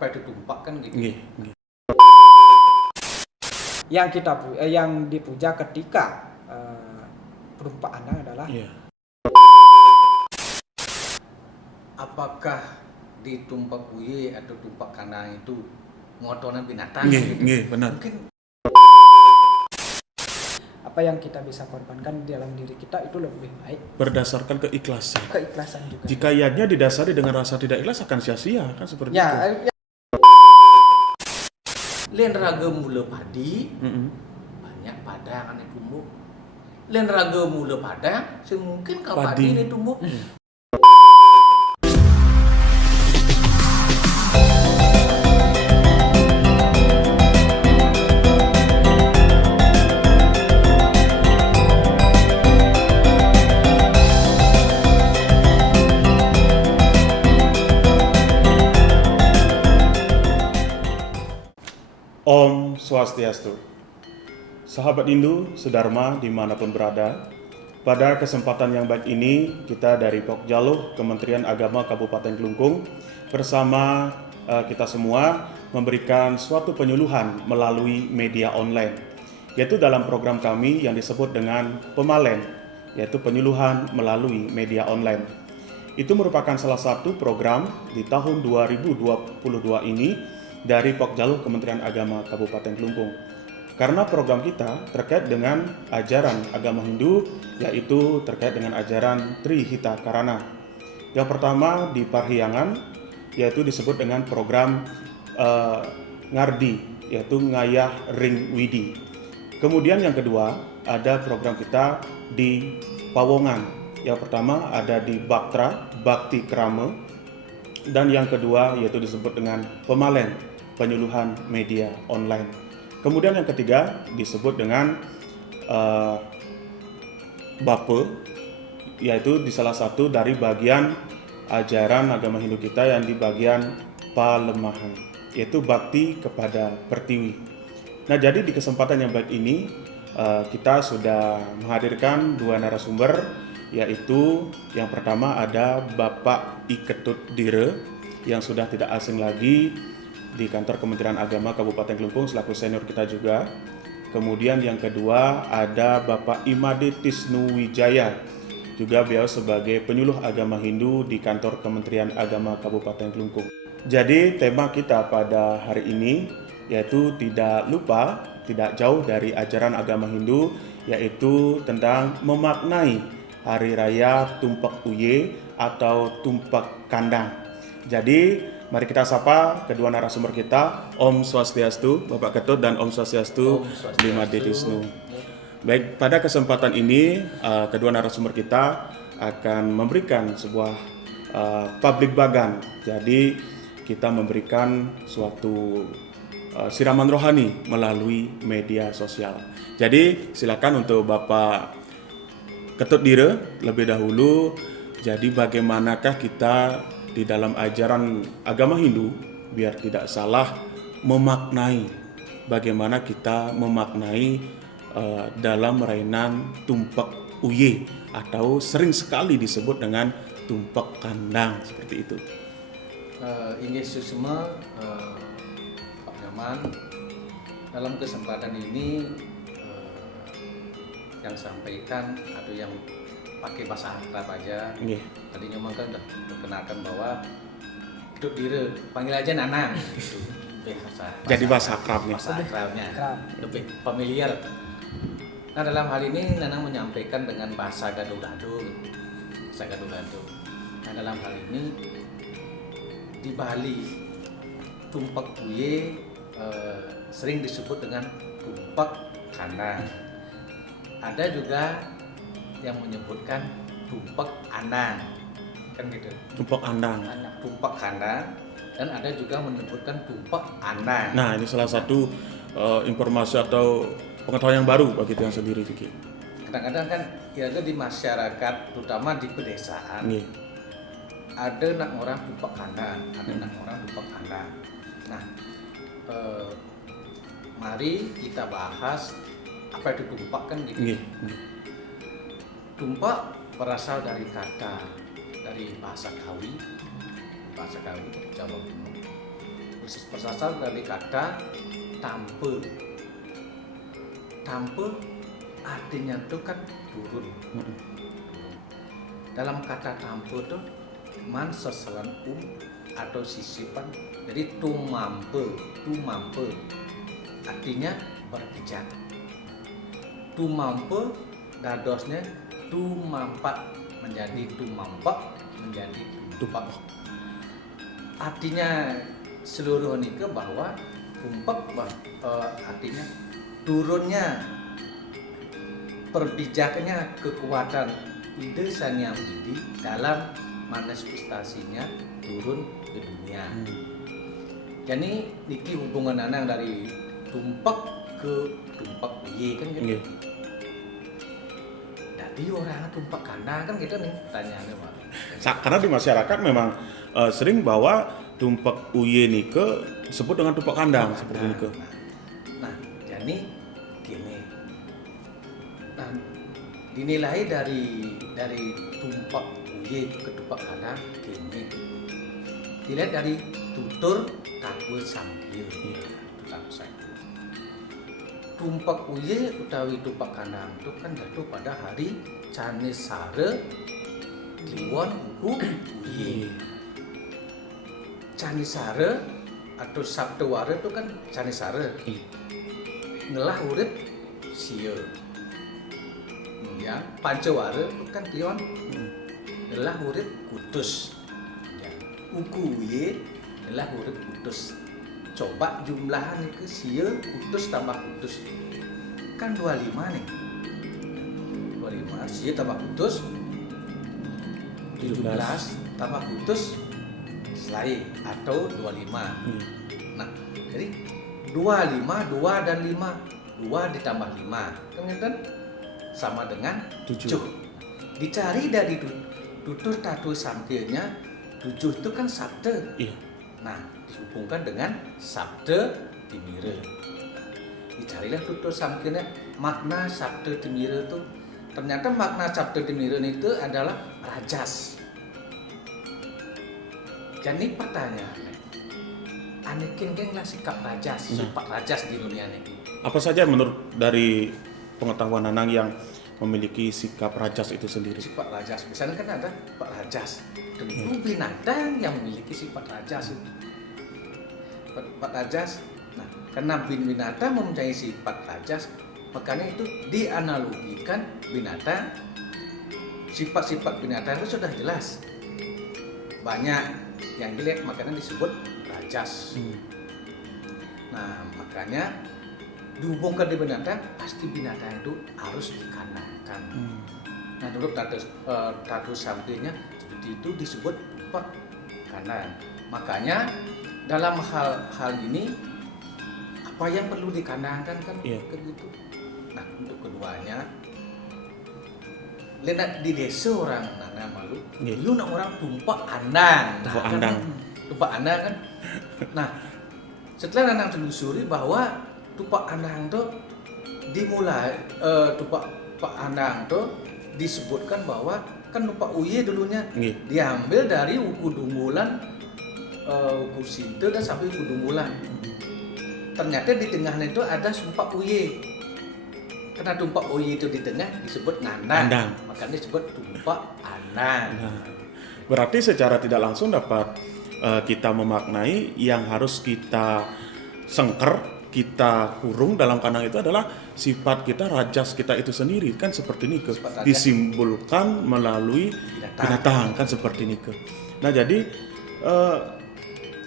apa itu tumpak kan gitu. Yang dipuja ketika perumpak Andang adalah apakah di tumpak buye atau tumpak kandang itu ngotonan binatang? Benar. Mungkin apa yang kita bisa korbankan di dalam diri kita itu lebih baik Berdasarkan keikhlasan. juga. Jika ianya didasari dengan rasa tidak ikhlas akan sia-sia kan seperti itu. lain raga mula padi, banyak padang ane tumbuh. Lain raga mula padang, semungkin kalau padi ini tumbuh. Om Swastiastu. Sahabat Hindu, sedharma dimanapun berada, pada kesempatan yang baik ini kita dari Pokjaluh Kementerian Agama Kabupaten Klungkung bersama kita semua memberikan suatu penyuluhan melalui media online, yaitu dalam program kami yang disebut dengan Pemalen, yaitu penyuluhan melalui media online. Itu merupakan salah satu program di tahun 2022 ini dari Pokjaluh Kementerian Agama Kabupaten Klungkung. Karena program kita terkait dengan ajaran agama Hindu, yaitu terkait dengan ajaran Trihita Karana. Yang pertama di Parhyangan, yaitu disebut dengan program Ngardi, yaitu Ngayah Ring Widi. Kemudian yang kedua ada program kita di Pawongan. Yang pertama ada di Baktra, Bakti Krama, dan yang kedua yaitu disebut dengan Pemalen, penyuluhan media online. Kemudian yang ketiga disebut dengan Bape, yaitu di salah satu dari bagian ajaran agama Hindu kita yang di bagian Palemahan, yaitu bakti kepada Pertiwi. Nah, jadi di kesempatan yang baik ini kita sudah menghadirkan dua narasumber, yaitu yang pertama ada Bapak Iketut Dire yang sudah tidak asing lagi di kantor Kementerian Agama Kabupaten Klungkung selaku senior kita juga. Kemudian yang kedua ada Bapak Imade Tisnu Wijaya, juga beliau sebagai penyuluh agama Hindu di kantor Kementerian Agama Kabupaten Klungkung. Jadi tema kita pada hari ini yaitu tidak lupa, tidak jauh dari ajaran agama Hindu, yaitu tentang memaknai Hari Raya Tumpak Uye atau Tumpak Kandang. Jadi mari kita sapa kedua narasumber kita, Om Swastiastu, Bapak Ketut, dan Om Swastiastu, Imade Tisnu. Baik, pada kesempatan ini kedua narasumber kita akan memberikan sebuah public bagan. Jadi kita memberikan suatu siraman rohani melalui media sosial. Jadi silakan untuk Bapak Ketut Dire lebih dahulu. Jadi bagaimanakah kita di dalam ajaran agama Hindu biar tidak salah memaknai, bagaimana kita memaknai dalam rainan Tumpak Uye atau sering sekali disebut dengan Tumpak Kandang seperti itu. Ini semua Pak Nyaman, dalam kesempatan ini yang sampaikan atau yang pakai bahasa Arab aja. Tadi Nyaman kan udah perkenalkan bahwa Ketut Dire, panggil aja Nanang gitu. Jadi bahasa akrabnya. Bahasa akrabnya lebih familiar. Nah, dalam hal ini Nanang menyampaikan dengan bahasa gado-gado. Nah, dalam hal ini di Bali Tumpak Uye sering disebut dengan Tumpak Kandang. Ada juga yang menyebutkan Tumpak Andang, kan gitu. Tumpak Andang. Tumpak Kandang, dan ada juga menyebutkan Tumpak Andang. Nah, ini salah satu informasi atau pengetahuan yang baru bagi yang sendiri, Vicky. Kadang-kadang kan kira-kira di masyarakat, terutama di pedesaan, ada nak orang Tumpak Kandang, ada nak orang Tumpak Andang. Nah, mari kita bahas apa itu tumpak kan gitu. Tumpak berasal dari kata, dari bahasa Kawi Jawa Timur, berasal dari kata tampe. Tampe artinya itu kan turun. Dalam kata tampe itu man seselan atau sisipan, jadi tumampe artinya berpijak. Tumampe dadosnya tumampak menjadi tumampak menjadi tumpak. Artinya seluruh nike bahwa tumpak artinya turunnya perbijaknya kekuatan ide Sang Hyang Widi dalam manifestasinya turun ke dunia. Jadi niki hubungan anang dari tumpak ke tumpak uye kan gitu. Jadi orang tumpak kandang kan gitu nih tanyaannya Pak. Karena di masyarakat memang sering bahwa tumpak uye nike disebut dengan tumpak kandang seperti nike. Nah, jadi gini. Nah, dinilai dari tumpak uye ke tumpak kandang gini. Dilihat dari tutur Kakul Samgil. Tumpak uye utawi tumpak kandang itu kan jatuh pada hari Canisare Kliwon uye. Canisare atau Sabtu Ware itu kan Canisare. Ngelah urip sia. Kemudian Pancaware itu kan Kliwon. Ngelah urip kudus. Uku uye ngelah urip kudus. Coba jumlahan ke sia kudus tambah kudus kan 25 nih. 25 sia tambah kudus 17 tambah kudus selai atau 25. Nah, jadi 25, 2 dan 5. 2 ditambah 5 kan sama dengan 7. Dicari dari tutur tatu samkirnya 7 itu kan sabda. Nah, dihubungkan dengan sabda timira. Dicarilah tutur samkirnya makna sabda timira itu. Ternyata makna sabda timira itu adalah rajas. Jadi pertanyaannya, anikin lah sikap rajas, sifat rajas di dunia ini. Apa saja menurut dari pengetahuan Nanang yang memiliki sikap rajas itu sendiri? Sifat rajas, misalnya kan ada sifat rajas. Tentu binatang yang memiliki sifat rajas itu. Sifat rajas, nah karena binatang mempunyai sifat rajas, makanya itu dianalogikan binatang. Sifat-sifat binatang itu sudah jelas. Banyak yang dilihat makanya disebut rajas. Nah makanya dihubungkan di binatang, pasti binatang itu harus dikandangkan. Nah dulu tatu sampingnya seperti itu disebut tumpak kandang. Makanya dalam hal ini apa yang perlu dikandangkan kan begitu. Nah untuk keduanya, lihat di desa orang Nana Malu, dulu nak orang tumpak andang. Tumpak andang kan. Nah setelah Nana telusuri bahwa tumpak andang itu dimulai tumpak andang itu disebutkan bahwa kan tumpak uye dulunya diambil dari Uku Dumulan, Uku Sinte dan sampai Uku Dumulan. Ternyata di tengahnya itu ada tumpak uye. Karena tumpak uye itu di tengah disebut ngandang. Makanya disebut tumpak andang. Berarti secara tidak langsung dapat kita memaknai yang harus kita sengker, kita kurung dalam kandang itu adalah sifat kita, rajas kita itu sendiri kan seperti ini disimbolkan melalui binatang kan seperti ini. Nah jadi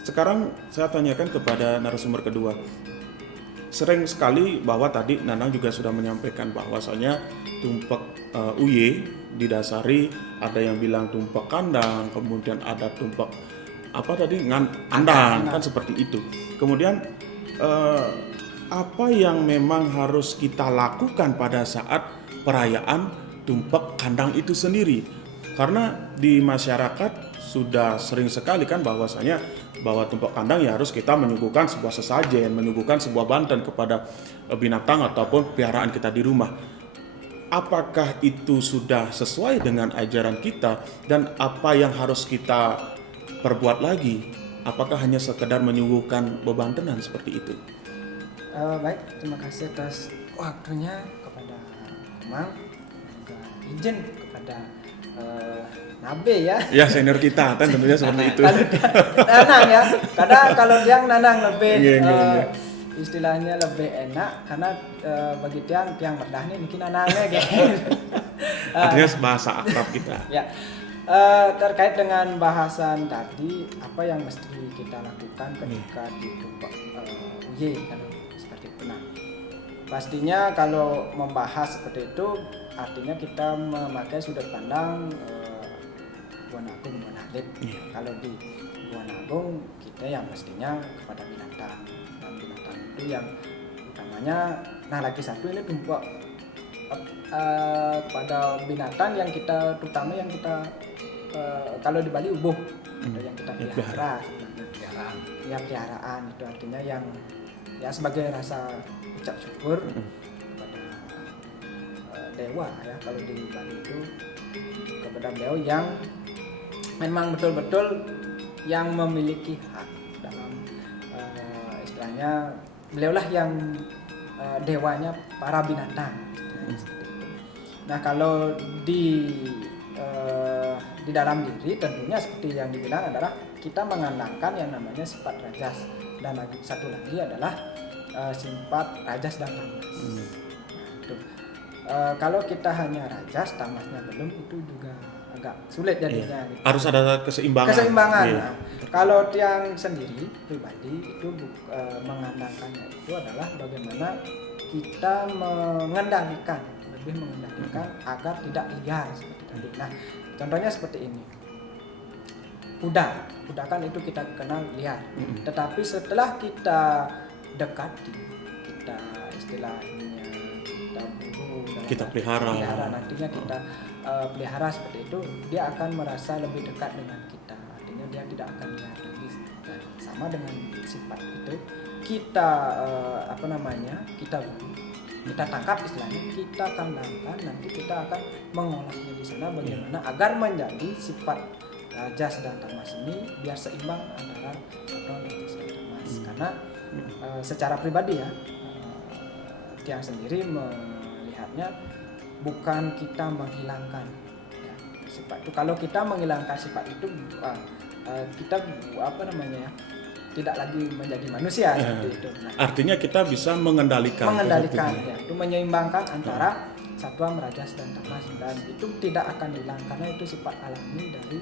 sekarang saya tanyakan kepada narasumber kedua. Sering sekali bahwa tadi Nanang juga sudah menyampaikan bahwasanya tumpak uye didasari ada yang bilang tumpak kandang, kemudian ada tumpak apa tadi andang kan seperti itu. Kemudian apa yang memang harus kita lakukan pada saat perayaan tumpak kandang itu sendiri? Karena di masyarakat sudah sering sekali kan bahwasanya bahwa tumpak kandang ya harus kita menyuguhkan sebuah sesajen, menyuguhkan sebuah banten kepada binatang ataupun peliharaan kita di rumah. Apakah itu sudah sesuai dengan ajaran kita dan apa yang harus kita perbuat lagi apakah hanya sekedar menyuguhkan beban tenan seperti itu? Baik, terima kasih atas waktunya kepada Komang, juga izin kepada Nabe ya. Ya senior kita kan tentunya seperti itu. Kalau dia nanang ya, kadang kalau dia nanang lebih Iya. istilahnya lebih enak karena bagi tiang berdah nih mungkin nanangnya gitu. Artinya bahasa akrab kita. Ya, terkait dengan bahasan tadi, apa yang mesti kita lakukan ketika di tempat UY kalau seperti itu. Nah, pastinya kalau membahas seperti itu, artinya kita memakai sudut pandang Buana Agung, Buana Alit. Kalau di Buana Agung, kita yang mestinya kepada binatang, dan binatang itu yang utamanya, nah lagi satu ini tumpak pada binatang yang kita, terutama yang kita kalau di Bali ubuh, atau yang kita pelihara sebenarnya. Ya peliharaan itu artinya yang ya sebagai rasa ucap syukur kepada dewa ya, kalau di Bali itu kepada beliau yang memang betul-betul yang memiliki hak dalam istilahnya beliaulah yang dewanya para binatang. Nah kalau di dalam diri tentunya seperti yang dibilang adalah kita mengandalkan yang namanya sifat rajas, dan satu lagi adalah sifat rajas dan tamas. Nah, itu. Kalau kita hanya rajas, tamasnya belum, itu juga agak sulit jadinya. Gitu. Harus ada keseimbangan. Keseimbangan. Iya. Nah, kalau tiang sendiri pribadi itu mengandalkannya itu adalah bagaimana kita mengendalikan, lebih mengendalikan agar tidak liar seperti tadi. Nah, contohnya seperti ini. Kuda kan itu kita kenal liar. Tetapi setelah kita dekati, kita istilahnya kita buru, Kita pelihara. nantinya kita pelihara seperti itu, dia akan merasa lebih dekat dengan kita. Artinya dia tidak akan liar lagi. Dan sama dengan sifat itu, kita kita tangkap istilahnya, kita kandangkan, nanti kita akan mengolahnya di sana bagaimana agar menjadi sifat rajas dan tamas ini biar seimbang antara rajas dan tamas. Karena secara pribadi ya, tiang sendiri melihatnya bukan kita menghilangkan ya, sifat itu. Kalau kita menghilangkan sifat itu, kita tidak lagi menjadi manusia seperti itu. Nah, Artinya kita bisa mengendalikan ya, itu menyeimbangkan antara satwa merajas dan tamas, dan itu tidak akan hilang karena itu sifat alami dari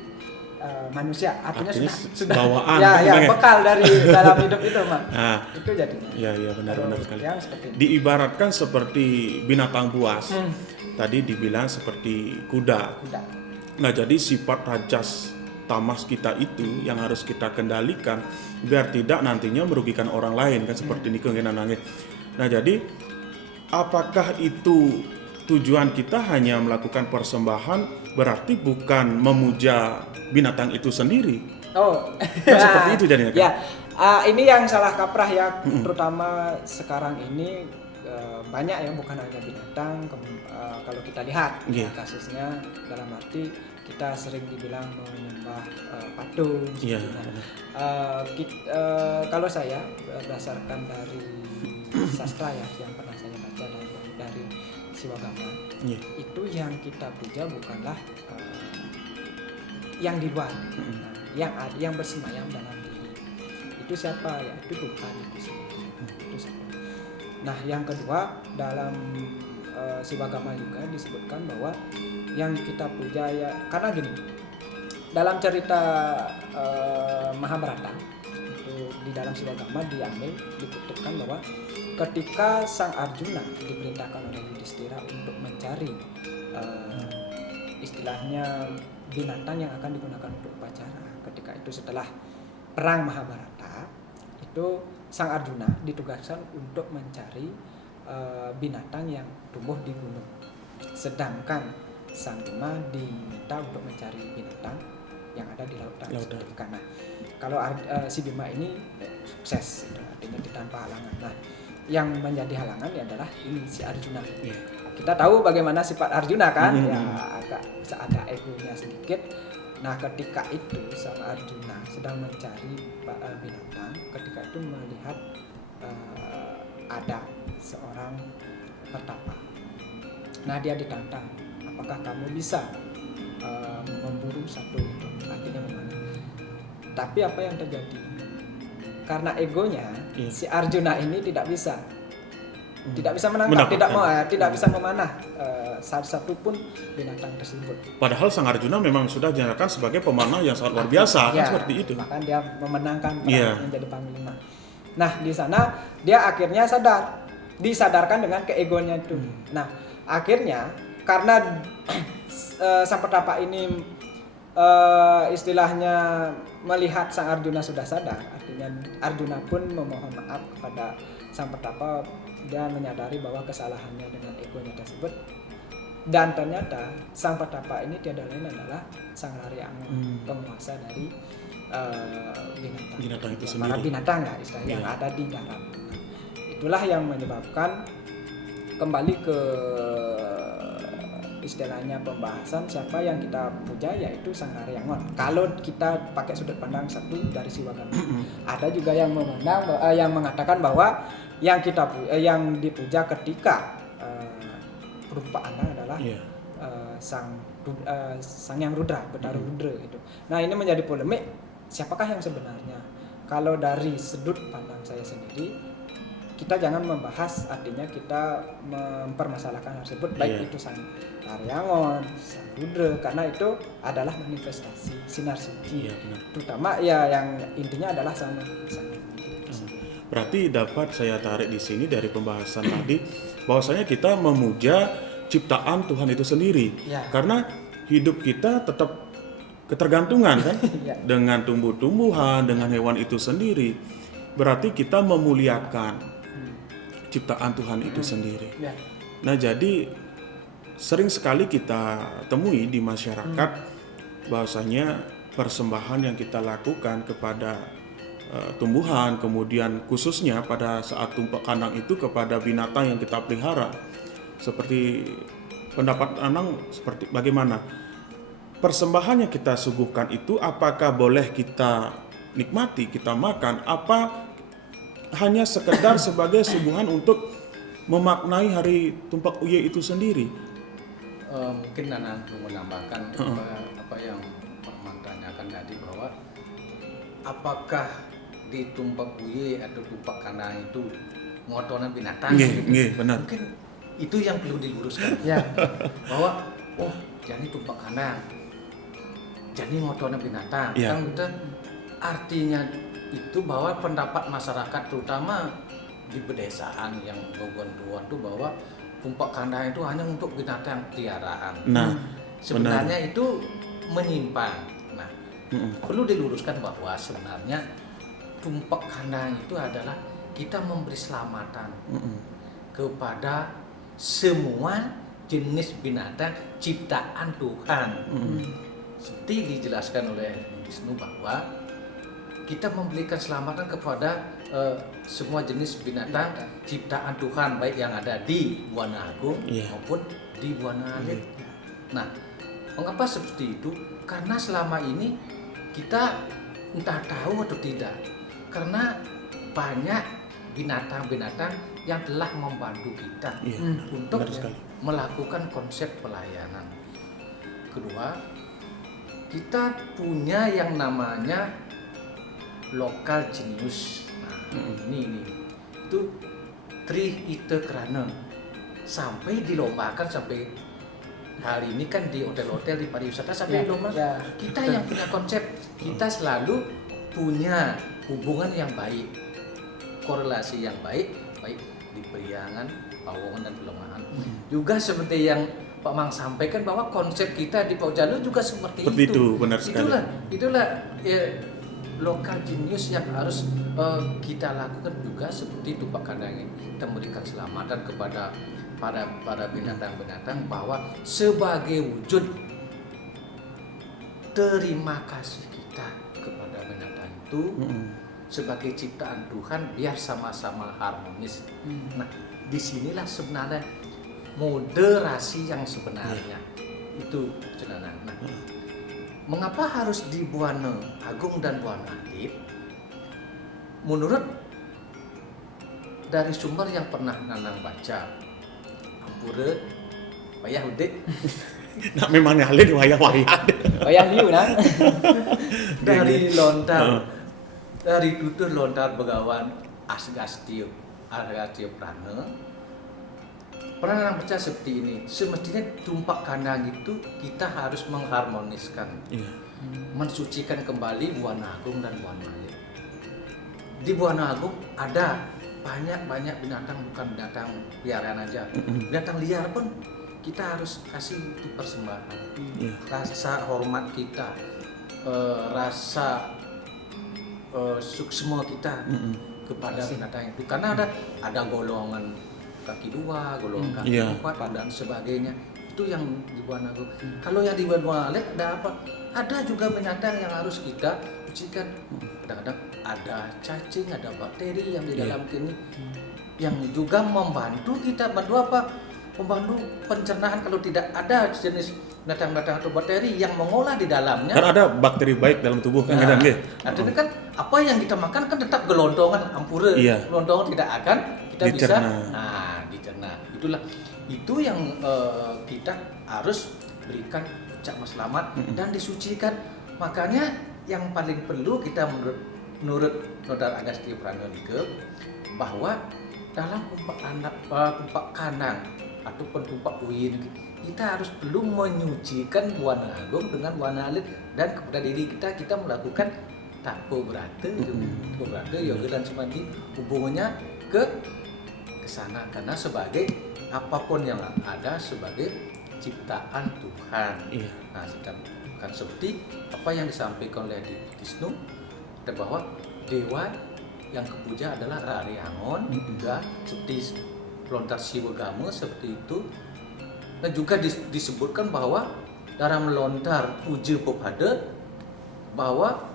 manusia. Artinya sudah bawaan, ya bekal dari dalam hidup itu, Mak. Nah, itu jadinya. Iya benar sekali. Yang seperti ini. Diibaratkan seperti binatang buas. Tadi dibilang seperti kuda. Nah, jadi sifat rajas tamas kita itu yang harus kita kendalikan biar tidak nantinya merugikan orang lain kan, seperti ini kengenanannya. Nah, jadi apakah itu tujuan kita hanya melakukan persembahan, berarti bukan memuja binatang itu sendiri? Oh, Kan seperti itu jadinya kan? Ya, ini yang salah kaprah ya, terutama sekarang ini banyak ya, bukan hanya binatang. Kalau kita lihat kasusnya dalam arti kita sering dibilang menyembah patung. Kalau saya berdasarkan dari sastra ya yang pernah saya baca dari Siwagama, itu yang kita puja bukanlah yang di luar, yang bersemayam dalam diri. Itu siapa ya? Itu Tuhan itu sendiri. Itu siapa? Nah, yang kedua dalam Siwagama juga disebutkan bahwa yang kita puja ya, karena gini, dalam cerita Mahabharata itu di dalam Siwagama dikutipkan bahwa ketika Sang Arjuna diperintahkan oleh Yudhistira untuk mencari istilahnya binatang yang akan digunakan untuk upacara, ketika itu setelah perang Mahabharata itu Sang Arjuna ditugaskan untuk mencari binatang yang tumbuh di gunung, sedangkan Sang Bima diminta untuk mencari binatang yang ada di lautan. Karena kalau si Bima ini sukses, artinya tanpa halangan. Nah, yang menjadi halangan adalah ini si Arjuna. Kita tahu bagaimana sifat Arjuna kan, ya agak egonya sedikit. Nah, ketika itu sang Arjuna sedang mencari binatang, ketika itu melihat ada seorang pertapa. Nah, dia ditantang, apakah kamu bisa memburu satu itu, artinya memanah. Tapi apa yang terjadi? Karena egonya, si Arjuna ini tidak bisa menangkap, tidak bisa memanah satu pun binatang tersebut. Padahal sang Arjuna memang sudah dinyatakan sebagai pemanah yang sangat luar biasa, kan seperti itu. Bahkan dia memenangkan perang menjadi panglima. Nah, di sana dia akhirnya disadarkan dengan keegonya itu. Nah, akhirnya karena sang pertapa ini istilahnya melihat sang Arjuna sudah sadar, artinya Arjuna pun memohon maaf kepada sang pertapa. Dia menyadari bahwa kesalahannya dengan egonya tersebut, dan ternyata sang pertapa ini tiada lain adalah sang Laryangon, penguasa dari binatang itu para sendiri. binatang ya istilahnya yang ada di darat. Itulah yang menyebabkan kembali ke istilahnya pembahasan siapa yang kita puja, yaitu sang Laryangon. Kalau kita pakai sudut pandang satu dari Siwagami, ada juga yang yang mengatakan bahwa yang dipuja ketika berupa anak adalah sang yang Rudra, Betara Rudra itu. Nah, ini menjadi polemik, siapakah yang sebenarnya? Kalau dari sudut pandang saya sendiri, kita jangan membahas, artinya kita mempermasalahkan hal tersebut, baik itu sang Laryangon, sang Rudra, karena itu adalah manifestasi sinar suci. Terutama yang intinya adalah sang Berarti dapat saya tarik di sini dari pembahasan tadi bahwasanya kita memuja ciptaan Tuhan itu sendiri. Karena hidup kita tetap ketergantungan kan dengan tumbuh-tumbuhan, dengan hewan itu sendiri. Berarti kita memuliakan ciptaan Tuhan itu sendiri. Nah, jadi sering sekali kita temui di masyarakat bahwasanya persembahan yang kita lakukan kepada tumbuhan, kemudian khususnya pada saat tumpak kandang itu kepada binatang yang kita pelihara. Seperti pendapat Anang, seperti bagaimana persembahan yang kita suguhkan itu, apakah boleh kita nikmati, kita makan, apa hanya sekedar sebagai suguhan untuk memaknai hari tumpak uye itu sendiri? Mungkin Anang mau menambahkan apa yang Pak Man tanyakan tadi, bahwa apakah di tumpak uye atau tumpak kandang itu ngotonan binatang? Benar. Mungkin itu yang perlu diluruskan. Bahwa jadi tumpak kandang, jadi ngotonan binatang. Kan kita artinya itu bahwa pendapat masyarakat terutama di pedesaan yang Gogonduan itu bahwa tumpak kandang itu hanya untuk binatang peliharaan. Nah, sebenarnya itu menyimpang. Nah, perlu diluruskan bahwa sebenarnya tumpak kandang itu adalah kita memberi selamatan kepada semua jenis binatang ciptaan Tuhan. Seperti dijelaskan oleh Wisnu bahwa kita memberikan selamatan kepada semua jenis binatang ciptaan Tuhan, baik yang ada di Buana Agung maupun di Buana Alit. Nah, mengapa seperti itu? Karena selama ini kita entah tahu atau tidak, karena banyak binatang-binatang yang telah membantu kita untuk melakukan konsep pelayanan. Kedua, kita punya yang namanya lokal genius. Nah, ini itu Tri Ite Krana sampai dilombakan, sampai hari ini kan di hotel-hotel di pariwisata sampai lomba. Kita yang punya konsep, kita selalu punya hubungan yang baik, korelasi yang baik di Priangan, Pawongan dan Pelemahan. Juga seperti yang Pak Mang sampaikan bahwa konsep kita di Paujalu juga seperti itu. Benar sekali. Itulah lokal genius yang harus kita lakukan juga seperti itu Pak Kandang ini. Kita memberikan selamatan kepada para binatang-binatang bahwa sebagai wujud terima kasih kita kepada binatang itu sebagai ciptaan Tuhan, biar sama-sama harmonis. Nah, disinilah sebenarnya moderasi yang sebenarnya itu sebenarnya. Nah, Mengapa harus di Buana Agung dan Buana Alit? Menurut dari sumber yang pernah Nanang baca, ampura wayah udik Nah memang nyalin wayah-wayah. Wayang liu nang. dari lontar dari tutur lontar Begawan Asgastio Prana. Pernah Nanang baca seperti ini, semestinya tumpak kandang itu kita harus mengharmoniskan, Iya. mensucikan kembali Buana Agung dan Buana Alit. Di Buana Agung ada banyak binatang, bukan binatang liaran aja, binatang liar pun kita harus kasih itu persembahan. Iya. Rasa hormat kita, rasa suksma kita kepada binatang itu, karena ada golongan kaki 2, golongan kaki Iya. 4 dan sebagainya. Itu yang di Buana Agung. Kalau yang di Buana Alit ada apa? Ada juga binatang yang harus kita ucikan. Kadang-kadang ada cacing, ada bakteri yang di dalam kini yang juga membantu kita. Bantu apa? Membantu pencernaan kalau tidak ada jenis binatang-binatang atau bakteri yang mengolah di dalamnya. Kan ada bakteri baik dalam tubuh kan Nah, nggih. artinya kan apa yang kita makan kan tetap gelondongan, ampura. Iya. Gelondongan tidak akan kita Dicerna. bisa dicerna. Itu yang kita harus berikan ucapan selamat dan disucikan. Makanya yang paling perlu kita menurut Nodal Agastio Pranodike bahwa dalam tumpak kandang ataupun tumpak uyin kita harus belum menyucikan Buana Agung dengan Buana Alit, dan kepada diri kita melakukan tapo berata, yoga dan samadhi, hubungannya ke sana, karena sebagai apapun yang ada sebagai ciptaan Tuhan. Iya. Nah, kan seperti apa yang disampaikan oleh Disnu bahwa dewa yang kepuja adalah Rari Angon, juga seperti lontar Siwagama seperti itu. Dan juga disebutkan bahwa dalam lontar Puja Popada bahwa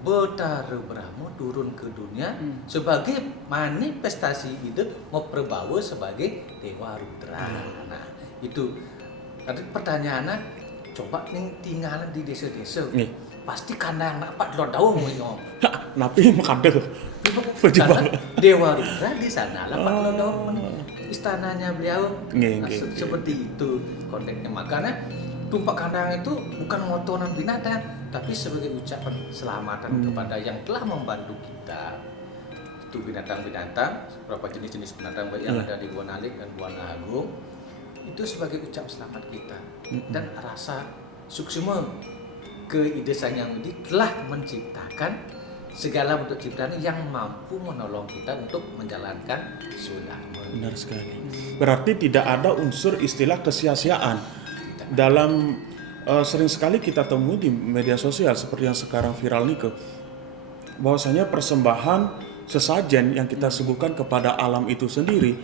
Betara Brahma turun ke dunia sebagai manifestasi itu memperbawa sebagai Dewa Rudra. Nah, itu tadi pertanyaannya, coba nih tinggal di desa-desa. Nih. Pasti kandang nak lo tahu mau Napi makade. karena Dewa Rudra di sana lah Pak Lodo, istananya beliau. Nggih, Nah, nggih, seperti itu konteksnya. Makanya tumpak kandang itu bukan motonan binatang, tapi sebagai ucapan selamatan kepada yang telah membantu kita. Itu binatang-binatang, beberapa jenis-jenis binatang baik yang ada di Buana Alit dan Buana Agung, itu sebagai ucap selamat kita dan rasa suksma ke Ide Sang Hyang Widi telah menciptakan segala bentuk ciptaan yang mampu menolong kita untuk menjalankan sulama. Benar sekali. Berarti tidak ada unsur istilah kesia-siaan. Dalam sering sekali kita temui di media sosial seperti yang sekarang viral nih bahwasanya persembahan sesajen yang kita suguhkan kepada alam itu sendiri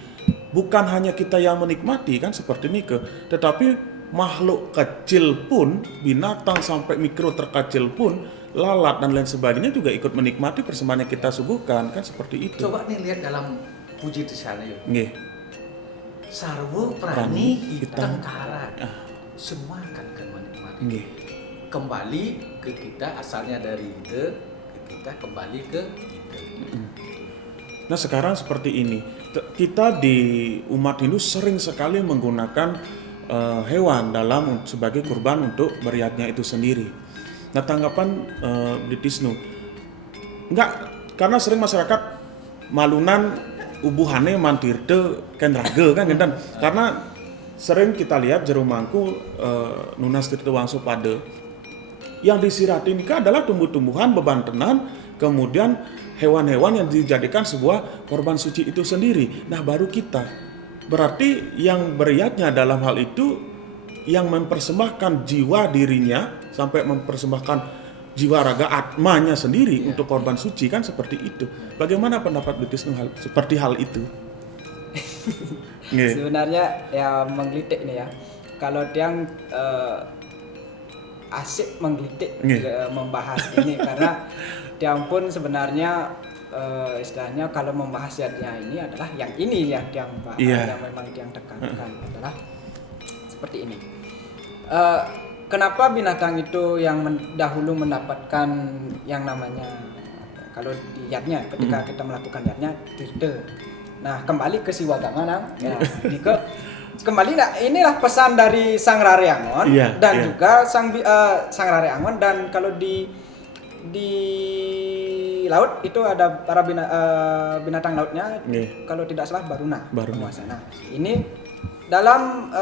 bukan hanya kita yang menikmati kan seperti ini tetapi makhluk kecil pun, binatang sampai mikro terkecil pun, lalat dan lain sebagainya juga ikut menikmati persembahan yang kita suguhkan kan seperti itu. Coba nih lihat dalam puji tisana yuk. Nggih. Sarwo prani hitam kara. Semua akan menikmati. Nggih. Kembali ke kita, asalnya dari ide, ke kita kembali ke ide. Nah sekarang seperti ini, kita di umat Hindu sering sekali menggunakan hewan sebagai kurban untuk beriatnya itu sendiri. Nah tanggapan di Disnu, enggak, karena sering masyarakat malunan ubuhane mantirte kenrage kan gitu. Karena sering kita lihat jero mangku Nunas Tirta Wangso Pade yang disirati ini adalah tumbuh-tumbuhan bebantenan, kemudian hewan-hewan yang dijadikan sebuah korban suci itu sendiri. Nah baru kita. Berarti yang beriatnya dalam hal itu yang mempersembahkan jiwa dirinya sampai mempersembahkan jiwa raga atmanya sendiri untuk korban suci kan seperti itu. Bagaimana pendapat Disnu seperti hal itu? Sebenarnya ya menggelitik nih ya. Kalau yang asik menggelitik membahas ini karena dia pun sebenarnya istilahnya kalau membahas ini adalah yang ini yang bahas, yang memang yang tekankan adalah seperti ini. kenapa binatang itu yang dahulu mendapatkan yang namanya kalau di yatnya ketika kita melakukan yatnya tirte. Nah, kembali ke Siwagama nang. Ya, ini kembali inilah pesan dari Sang Rare Angon dan juga Sang Rare Angon, dan kalau di laut itu ada para binatang lautnya, kalau tidak salah Baruna. Penguasa. Nah, ini dalam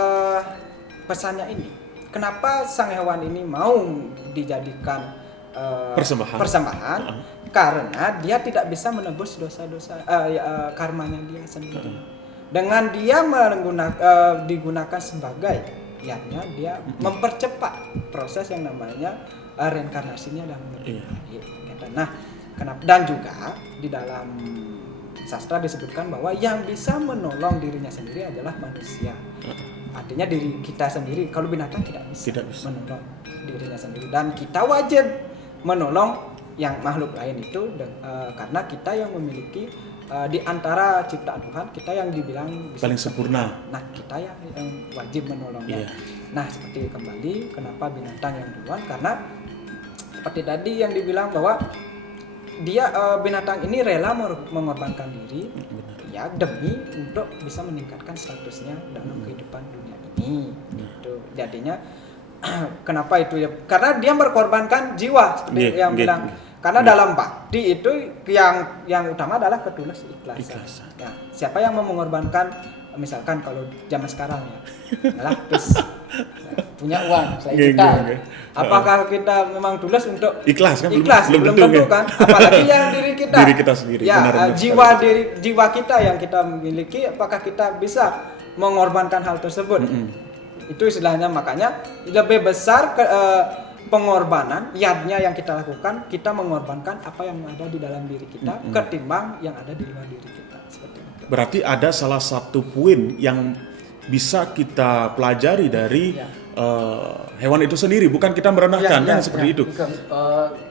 pesannya ini, kenapa sang hewan ini mau dijadikan persembahan? Karena dia tidak bisa menebus dosa-dosa karmanya dia sendiri. Dengan dia digunakan sebagai yatnya, dia mempercepat proses yang namanya reinkarnasinya dalam Nah, kenapa? Dan juga di dalam sastra disebutkan bahwa yang bisa menolong dirinya sendiri adalah manusia. Artinya diri kita sendiri. Kalau binatang tidak bisa menolong dirinya sendiri, dan kita wajib menolong yang makhluk lain itu karena kita yang memiliki di antara ciptaan Tuhan, kita yang dibilang paling sempurna. Nah, kita yang wajib menolongnya. Nah, seperti kembali kenapa binatang yang duluan, karena seperti tadi yang dibilang bahwa dia binatang ini rela mengorbankan diri ya demi untuk bisa meningkatkan statusnya dalam kehidupan dunia ini. Gitu. Jadinya kenapa itu ya? Karena dia berkorbankan jiwa seperti yang bilang. Karena dalam bakti itu yang utama adalah ketulusan ikhlasan. Ya, siapa yang mau mengorbankan, misalkan kalau zaman sekarang ya, adalah punya uang selain kita. Apakah kita memang tulus untuk ikhlas kan? Belum tentu kan. Apalagi yang diri kita sendiri. Ya, jiwa kita yang kita miliki, apakah kita bisa mengorbankan hal tersebut? Itu istilahnya, makanya lebih besar pengorbanan yatnya yang kita lakukan, kita mengorbankan apa yang ada di dalam diri kita ketimbang yang ada di luar diri kita. Seperti itu. Berarti ada salah satu poin yang bisa kita pelajari dari hewan itu sendiri, bukan kita merendahkan seperti itu.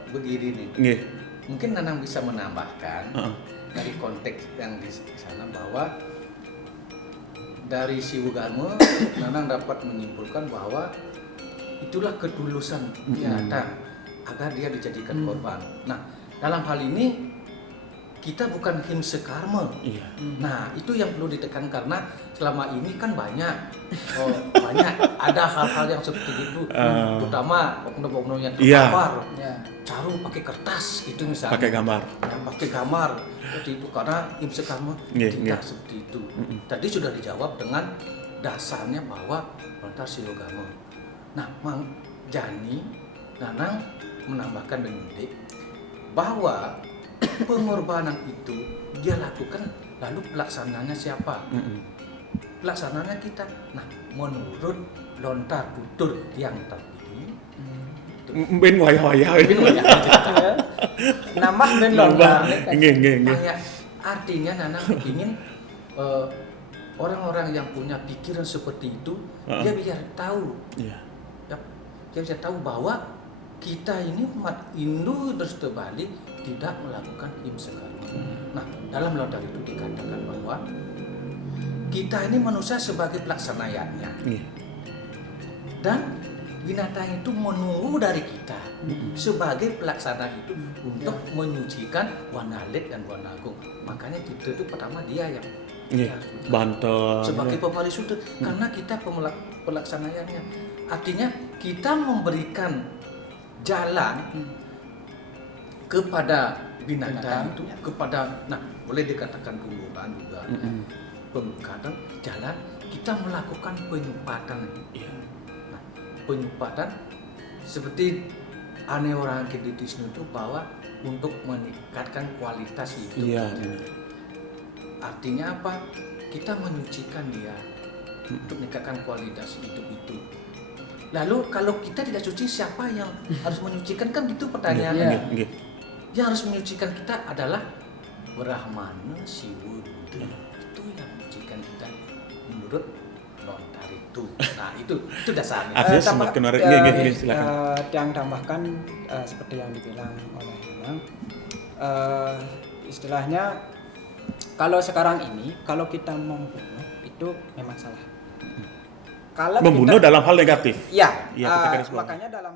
Begini nih. Mungkin Nanang bisa menambahkan dari konteks yang di sana bahwa dari Siwagama Nanang dapat menyimpulkan bahwa itulah ketulusan binatang agar dia dijadikan korban. Nah, dalam hal ini kita bukan himse karma. Nah, itu yang perlu ditekan, karena selama ini kan banyak ada hal-hal yang seperti itu, terutama oknum-oknum yang terpapar, caru pakai kertas gitu misalnya. Pakai gambar. Seperti itu, karena himse karma tidak seperti itu. Tadi sudah dijawab dengan dasarnya bahwa lontar Siwagama. Nah, Mang Jani, Nanang menambahkan dengan bahwa pengorbanan itu dia lakukan, lalu pelaksananya siapa? Pelaksananya kita. Nah, menurut lontar tutur yang terpilih, ben waya-waya. Nambah ben lontar. Artinya Nanang ingin orang-orang yang punya pikiran seperti itu, dia biar tahu. Dia bisa tahu bahwa kita ini umat Hindu terus terbalik tidak melakukan himse karma. Nah, dalam lontar itu dikatakan bahwa kita ini manusia sebagai pelaksana yatnya. Dan binatang itu menunggu dari kita sebagai pelaksana itu untuk menyucikan Wanalit dan Wanagung. Makanya itu pertama dia yang bantu sebagai pemarisuda, karena kita pelaksananya. Artinya kita memberikan jalan kepada binatang itu, kepada, nah boleh dikatakan tumbuhan juga, pembukaan jalan, kita melakukan penyupatan. Nah, penyupatan seperti aneh orang Kedidisnu itu bahwa untuk meningkatkan kualitas hidup. Artinya apa? Kita menyucikan dia untuk meningkatkan kualitas hidup itu. Lalu kalau kita tidak suci, siapa yang harus menyucikan, kan itu pertanyaannya. Yang harus menyucikan kita adalah Brahmana Siwa Buddha. Itu yang menyucikan kita menurut lontar itu. Nah, itu dasarnya. Semakin menarik. Silakan. Yang tambahkan seperti yang dibilang oleh Nanang, istilahnya kalau sekarang ini kalau kita membunuh itu memang salah. kalau Membunuh kita, dalam hal negatif. ya, Iya, kita garis bawahi. makanya dalam